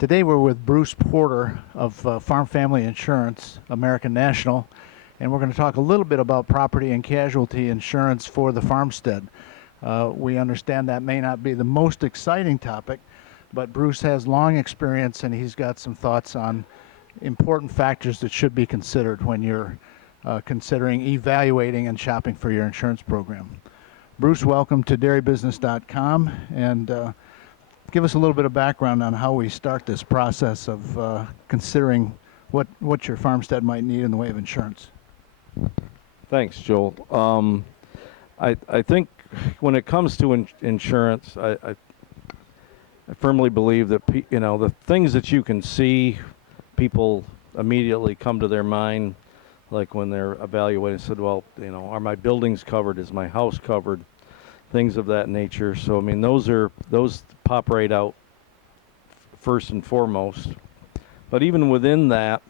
Today we're with Bruce Porter of Farm Family Insurance, American National, and we're going to talk a little bit about property and casualty insurance for the farmstead. We understand that may not be the most exciting topic, but Bruce has long experience and he's got some thoughts on important factors that should be considered when you're considering evaluating and shopping for your insurance program. Bruce, welcome to DairyBusiness.com, and give us a little bit of background on how we start this process of considering what your farmstead might need in the way of insurance. Thanks, Joel. I think when it comes to insurance, I firmly believe that the things that you can see, people immediately come to their mind, like when they're evaluating. Said, well, are my buildings covered? Is my house covered? Things of that nature. So I mean, those pop right out first and foremost. But even within that,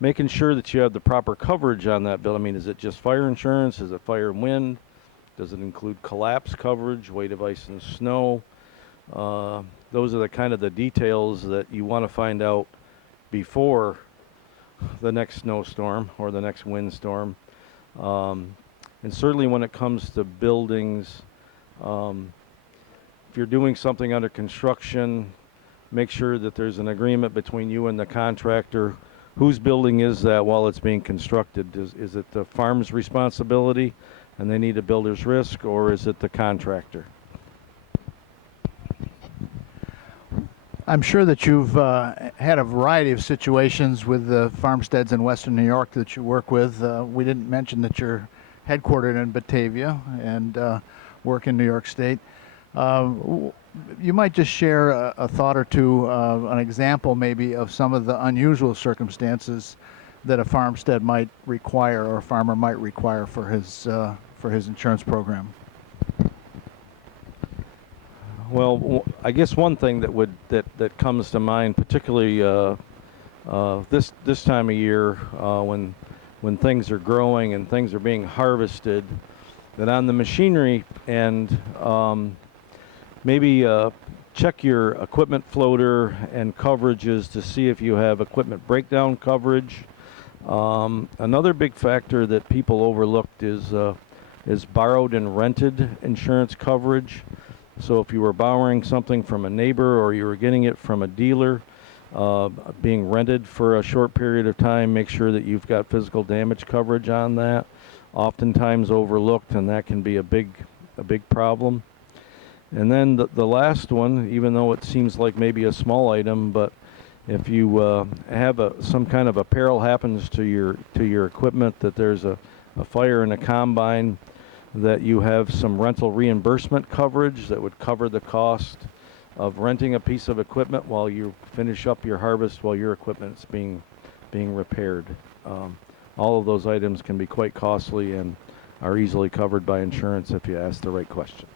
making sure that you have the proper coverage on that bill. I mean, is it just fire insurance? Is it fire and wind? Does it include collapse coverage, weight of ice and snow? Those are the kind of the details that you want to find out before the next snowstorm or the next windstorm. And certainly when it comes to buildings, if you're doing something under construction, make sure that there's an agreement between you and the contractor. Whose building is that while it's being constructed? Is it the farm's responsibility and they need a builder's risk, or is it the contractor? I'm sure that you've had a variety of situations with the farmsteads in Western New York that you work with. We didn't mention that you're headquartered in Batavia and work in New York State. You might just share a thought or two, an example maybe of some of the unusual circumstances that a farmstead might require or a farmer might require for his insurance program. Well, I guess one thing that comes to mind, particularly this time of year when things are growing and things are being harvested, that on the machinery end, maybe check your equipment floater and coverages to see if you have equipment breakdown coverage. Another big factor that people overlooked is borrowed and rented insurance coverage. So if you were borrowing something from a neighbor or you were getting it from a dealer, being rented for a short period of time, make sure that you've got physical damage coverage on that. Oftentimes overlooked, and that can be a big problem. And then the last one, even though it seems like maybe a small item, but if you have some kind of a peril happens to your equipment, that there's a fire in a combine, that you have some rental reimbursement coverage that would cover the cost of renting a piece of equipment while you finish up your harvest while your equipment's being repaired. All of those items can be quite costly and are easily covered by insurance if you ask the right question.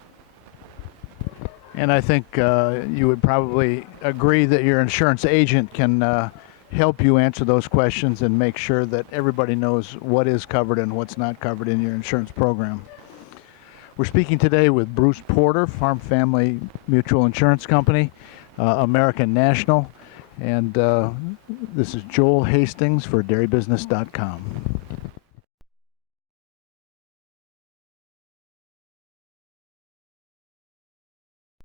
And I think you would probably agree that your insurance agent can help you answer those questions and make sure that everybody knows what is covered and what's not covered in your insurance program. We're speaking today with Bruce Porter, Farm Family Mutual Insurance Company, American National, and this is Joel Hastings for DairyBusiness.com.